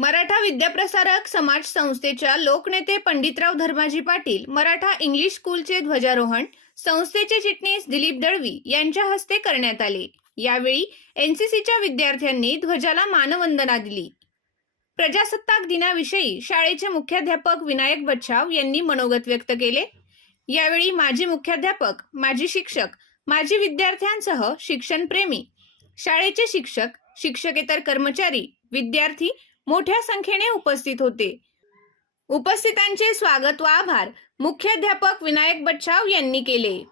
मराठा विद्याप्रसारक समाज संस्थेच्या लोकनेते पंडितराव धर्माजी पाटील मराठा इंग्लिश स्कूलचे ध्वजारोहण संस्थेचे चिटणीस दिलीप दळवी यांच्या हस्ते करण्यात आले. यावेळी एनसीसीच्या विद्यार्थ्यांनी ध्वजाला मानवंदना दिली. प्रजासत्ताक दिनाविषयी शाळेचे मुख्याध्यापक विनायक बच्छाव यांनी मनोगत व्यक्त केले. यावेळी माजी मुख्याध्यापक माजी शिक्षक माजी विद्यार्थ्यांसह शिक्षणप्रेमी शाळेचे शिक्षक शिक्षकेतर कर्मचारी विद्यार्थी मोठ्या संख्येने उपस्थित होते. उपस्थितांचे स्वागत व आभार मुख्याध्यापक विनायक बच्छाव यांनी केले.